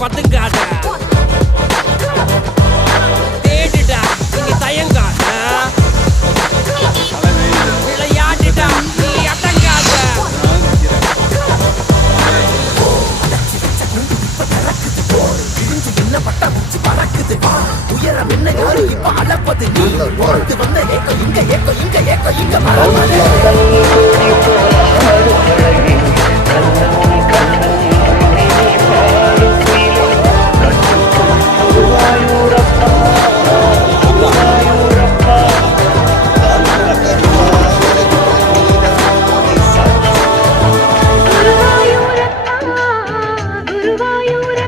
பத்துக்காத தேடுடா இனி தயங்காத விளையாடுடா நீ அடங்காத என்ன பட்ட முச்சு பறக்குது உயரம் என்ன யாரும் இப்ப அளப்பது நீ வாழ்ந்து வந்த ஏக்கம் இங்க ஏக்கம் இங்க ஏக்கம் இங்க மரம்